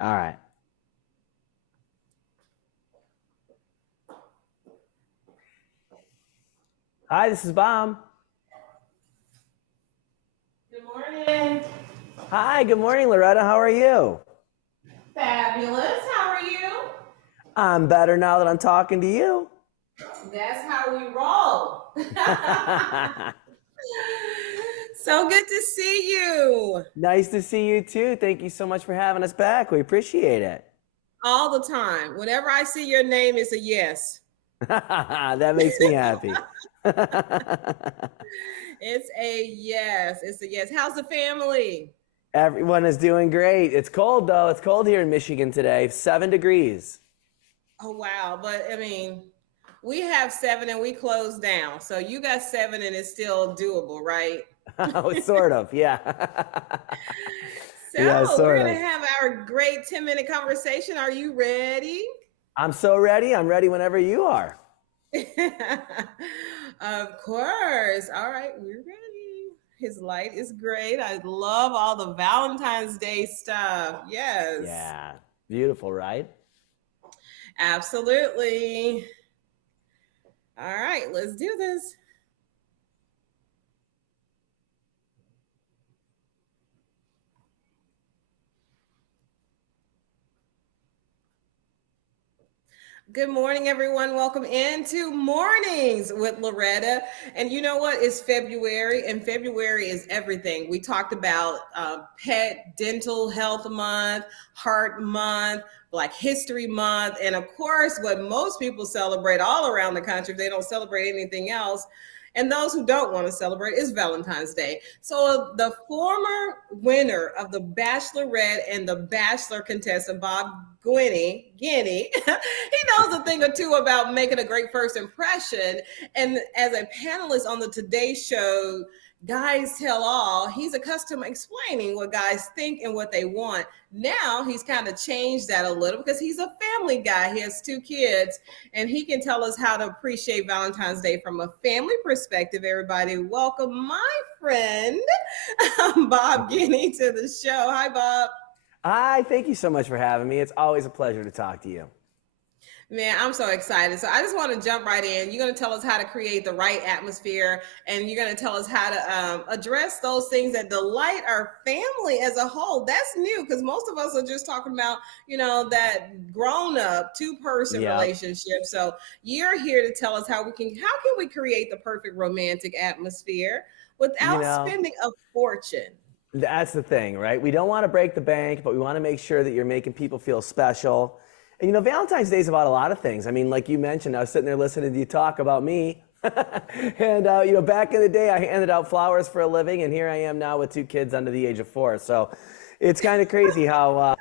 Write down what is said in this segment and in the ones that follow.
All right. Hi, this is Bob. Good morning. Hi, good morning, Loretta. How are you? Fabulous. How are you? I'm better now that I'm talking to you. That's how we roll. So good to see you Nice to see you too. Thank you so much for having us back. We appreciate it. all the time. Whenever I see your name, it's a yes. That makes me happy. It's a yes. It's a yes. How's the family? Everyone is doing great. It's cold though. It's cold here in Michigan today, 7 degrees. Oh, wow. But I mean, we have seven and we closed down. So you got seven and it's still doable, right? Sort of, yeah. Yeah, So we're sort going to of. have our great 10-minute conversation. Are you ready? I'm so ready. I'm ready whenever you are. Of course. All right, we're ready. His light is great. I love all the Valentine's Day stuff. Yes, Yeah. Beautiful, right? absolutely. All right, let's do this. Good morning, everyone. Welcome into Mornings with Loretta. And you know what? It's February, and February is everything. We talked about Pet Dental Health Month, Heart Month, Black History Month, and of course, what most people celebrate all around the country, if they don't celebrate anything else. And those who don't want to celebrate is Valentine's Day. So the former winner of the Bachelorette and the Bachelor contestant, Bob Guiney, he knows a thing or two about making a great first impression. And as a panelist on the Today Show, Guys Tell All, he's accustomed to explaining what guys think and what they want. Now he's kind of changed that a little because he's a family guy. He has two kids, and he can tell us how to appreciate Valentine's Day from a family perspective. Everybody, welcome my friend, Bob Guiney, to the show. Hi, Bob. Hi, thank you so much for having me. It's always a pleasure to talk to you. Man, I'm so excited. So I just want to jump right in. You're going to tell us how to create the right atmosphere, and you're going to tell us how to address those things that delight our family as a whole. That's new because most of us are just talking about, that grown up two-person Yep. relationship. So you're here to tell us how can we create the perfect romantic atmosphere You without know, spending a fortune. that's the thing, right? We don't want to break the bank, but we want to make sure that you're making people feel special. And Valentine's Day is about a lot of things. I mean, like you mentioned, I was sitting there listening to you talk about me. And, back in the day, I handed out flowers for a living, and here I am now with two kids under the age of 4. So it's kind of crazy how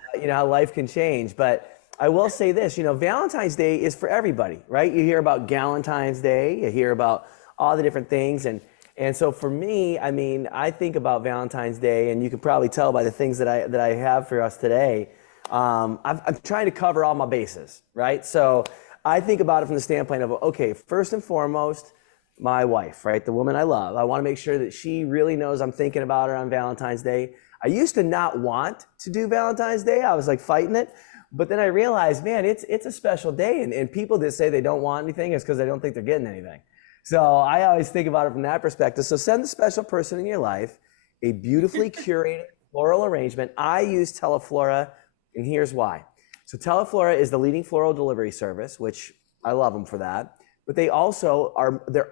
life can change. But I will say this, Valentine's Day is for everybody, right? You hear about Galentine's Day, you hear about all the different things. And so for me, I mean, I think about Valentine's Day, and you can probably tell by the things that I have for us today. I'm trying to cover all my bases, right? So I think about it from the standpoint of, okay, first and foremost, my wife, right? The woman I love. I want to make sure that she really knows I'm thinking about her on Valentine's Day. I used to not want to do Valentine's Day. I was like fighting it. But then I realized, man, it's a special day. And people that say they don't want anything is because they don't think they're getting anything. So I always think about it from that perspective. So send the special person in your life a beautifully curated floral arrangement. I use Teleflora, and here's why. So Teleflora is the leading floral delivery service, which I love them for that. But they're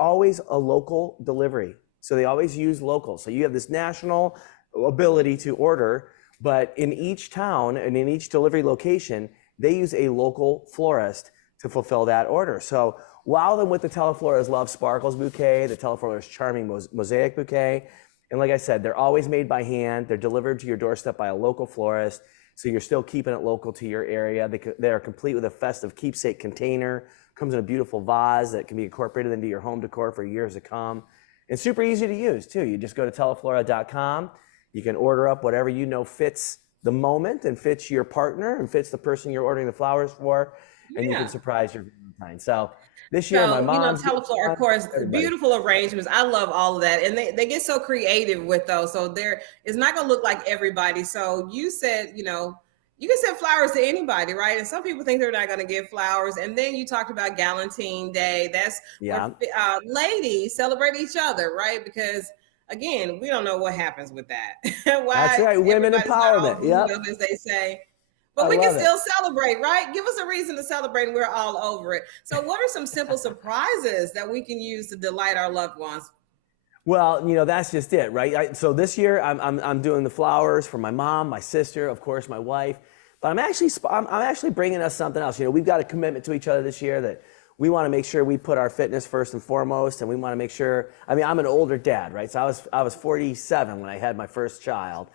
always a local delivery. So they always use local. So you have this national ability to order, but in each town and in each delivery location, they use a local florist to fulfill that order. So wow them with the Teleflora's Love Sparkles bouquet, the Teleflora's Charming Mosaic bouquet. And like I said, they're always made by hand. They're delivered to your doorstep by a local florist. So you're still keeping it local to your area. They are complete with a festive keepsake container. Comes in a beautiful vase that can be incorporated into your home decor for years to come. And super easy to use too. You just go to teleflora.com. You can order up whatever fits the moment and fits your partner and fits the person you're ordering the flowers for, and you can Yeah. surprise your Valentine. So this year, my So, mom's getting Teleflor, of one, course, everybody. beautiful arrangements. I love all of that. And they get so creative with those. So it's not gonna look like everybody. So you said, you can send flowers to anybody, right? And some people think they're not going to give flowers. And then you talked about Valentine Day. That's where Yeah, ladies celebrate each other, right? Because again, we don't know what happens with that. that's Why right. Women everybody's not all empowerment. booed Yep, up, as they say. I But we can love it. still celebrate, right? Give us a reason to celebrate, and we're all over it. So, what are some simple surprises that we can use to delight our loved ones? Well, that's just it, right? So this year, I'm doing the flowers for my mom, my sister, of course, my wife. But I'm actually bringing us something else. We've got a commitment to each other this year that we want to make sure we put our fitness first and foremost, and we want to make sure. I mean, I'm an older dad, right? So I was 47 when I had my first child,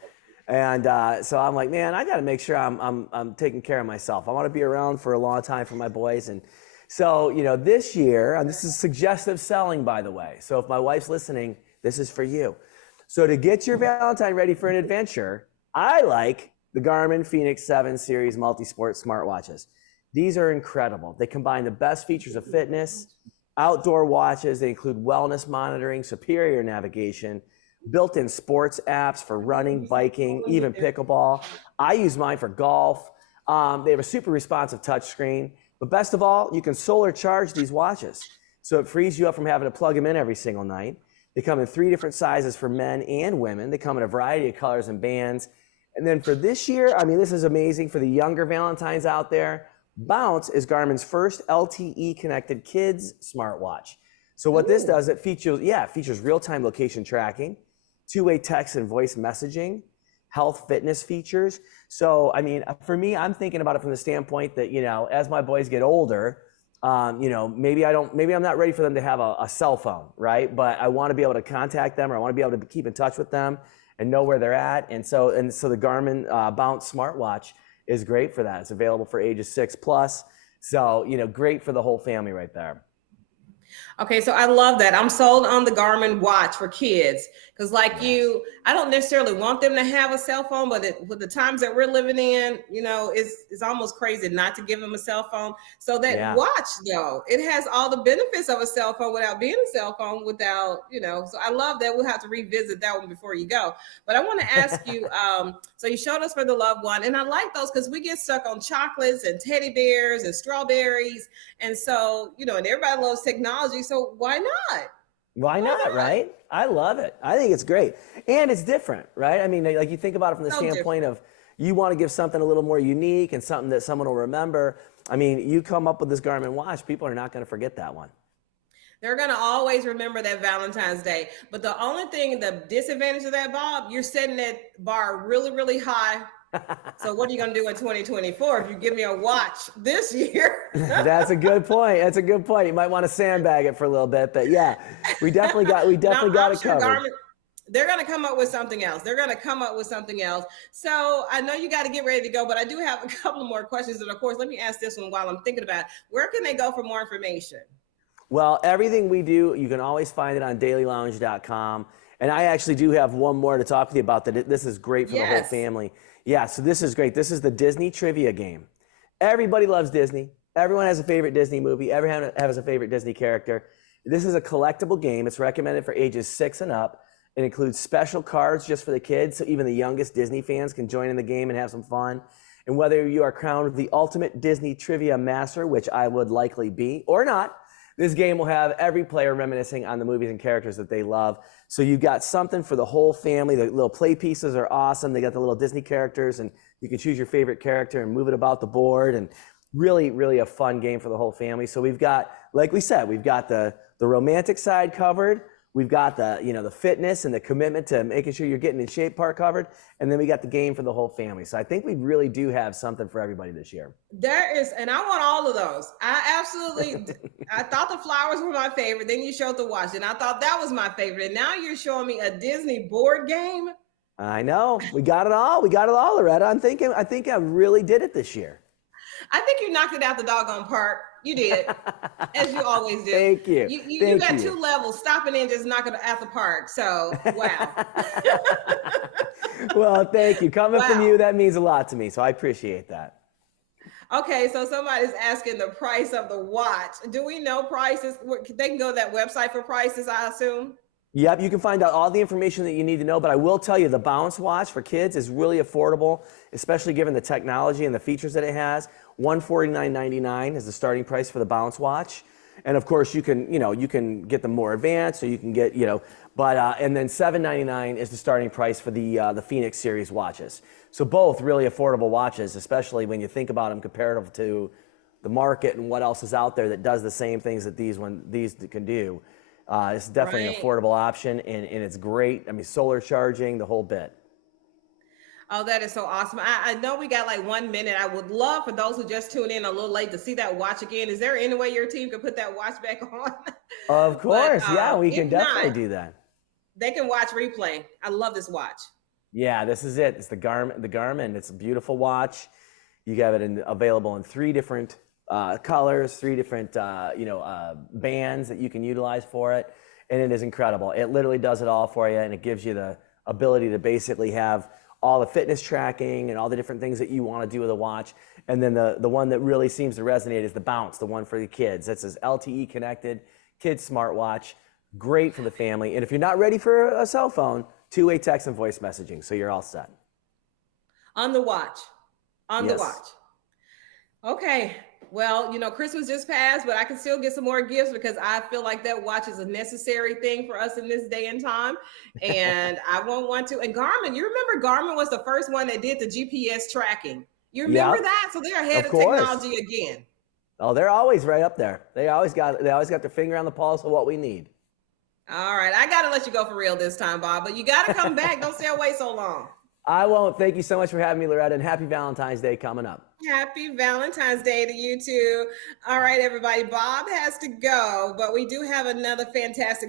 and so I'm like, man, I got to make sure I'm taking care of myself. I want to be around for a long time for my boys, and so this year, and this is suggestive selling, by the way. So if my wife's listening, this is for you. So to get your Valentine ready for an adventure, I like the Garmin Fenix 7 Series Multisport smartwatches. These are incredible. They combine the best features of fitness, outdoor watches. They include wellness monitoring, superior navigation, built-in sports apps for running, biking, even pickleball. I use mine for golf. They have a super responsive touchscreen. But best of all, you can solar charge these watches. So it frees you up from having to plug them in every single night. They come in 3 different sizes for men and women. They come in a variety of colors and bands. And then for this year, I mean, this is amazing for the younger Valentines out there. Bounce is Garmin's first LTE connected kids smartwatch. So what this does, it features real-time location tracking, two-way text and voice messaging, health fitness features. So, I mean, for me, I'm thinking about it from the standpoint that, as my boys get older, maybe I'm not ready for them to have a cell phone, right? But I want to be able to contact them, or I want to be able to keep in touch with them and know where they're at. And so the Garmin Bounce smartwatch is great for that. It's available for ages 6+. So, great for the whole family right there. Okay, so I love that. I'm sold on the Garmin watch for kids because, like you, I don't necessarily want them to have a cell phone, but with the times that we're living in, it's almost crazy not to give them a cell phone. So that watch, though, it has all the benefits of a cell phone without being a cell phone, So I love that. We'll have to revisit that one before you go. But I want to ask you, so you showed us for the loved one, and I like those because we get stuck on chocolates and teddy bears and strawberries. And so, and everybody loves technology. So why not? Why not, right? I love it. I think it's great. And it's different, right? I mean, like you think about it from the standpoint of you want to give something a little more unique and something that someone will remember. I mean, you come up with this Garmin watch, people are not going to forget that one. They're going to always remember that Valentine's Day. But the only thing, the disadvantage of that, Bob, you're setting that bar really, really high. So what are you going to do in 2024 if you give me a watch this year? That's a good point. You might want to sandbag it for a little bit, but yeah, we definitely got it covered. Garmin, they're going to come up with something else. So I know you got to get ready to go, but I do have a couple of more questions. And of course, let me ask this one while I'm thinking about it. Where can they go for more information? Well, everything we do, you can always find it on dailylounge.com. And I actually do have one more to talk to you about that. This is great for the whole family. Yeah, so this is great. This is the Disney trivia game. Everybody loves Disney. Everyone has a favorite Disney movie. Everyone has a favorite Disney character. This is a collectible game. It's recommended for ages 6 and up. It includes special cards just for the kids, so even the youngest Disney fans can join in the game and have some fun. And whether you are crowned the ultimate Disney trivia master, which I would likely be, or not, this game will have every player reminiscing on the movies and characters that they love. So you've got something for the whole family. The little play pieces are awesome. They got the little Disney characters, and you can choose your favorite character and move it about the board. And really, really a fun game for the whole family. So we've got, like we said, we've got the romantic side covered. We've got the fitness and the commitment to making sure you're getting in shape part covered. And then we got the game for the whole family. So I think we really do have something for everybody this year. There is, and I want all of those. I thought the flowers were my favorite. Then you showed the watch, and I thought that was my favorite. And now you're showing me a Disney board game. I know. We got it all. Loretta. I think I really did it this year. I think you knocked it out the doggone park. You did, as you always do. Thank you. You got 2 levels, stopping in, just knocking it out the park. So, wow. Well, thank you. Coming from you, that means a lot to me. So I appreciate that. Okay, so somebody's asking the price of the watch. Do we know prices? They can go to that website for prices, I assume. Yep, you can find out all the information that you need to know, but I will tell you the Bounce Watch for kids is really affordable, especially given the technology and the features that it has. $149.99 is the starting price for the Bounce Watch. And of course, you can get them more advanced, or you can get, and then $799 is the starting price for the Phoenix series watches. So both really affordable watches, especially when you think about them comparative to the market and what else is out there that does the same things that these can do. It's definitely an Right. affordable option, and it's great. I mean, solar charging, the whole bit. Oh, that is so awesome. I know we got like 1 minute. I would love for those who just tuned in a little late to see that watch again. Is there any way your team could put that watch back on? Of But course, yeah, we if can definitely not, do that. they can watch replay. I love this watch. Yeah, this is it. It's the Garmin. It's a beautiful watch. You have it available in three different colors, three different bands that you can utilize for it, and it is incredible. It literally does it all for you, and it gives you the ability to basically have all the fitness tracking and all the different things that you want to do with a watch. And then the one that really seems to resonate is the Bounce, the one for the kids. That's this LTE connected kids smartwatch, great for the family. And if you're not ready for a cell phone, two-way text and voice messaging, so you're all set. On the watch. On the Yes. watch. Okay. Well, Christmas just passed, but I can still get some more gifts because I feel like that watch is a necessary thing for us in this day and time. And I won't want to. And Garmin, you remember Garmin was the first one that did the GPS tracking. You remember Yep, that? So they're ahead of of course. technology again. Oh, they're always right up there. They always got their finger on the pulse of what we need. All right. I got to let you go for real this time, Bob, but you got to come back. Don't stay away so long. I won't. Thank you so much for having me, Loretta, and happy Valentine's Day coming up. Happy Valentine's Day to you too. All right, everybody. Bob has to go, but we do have another fantastic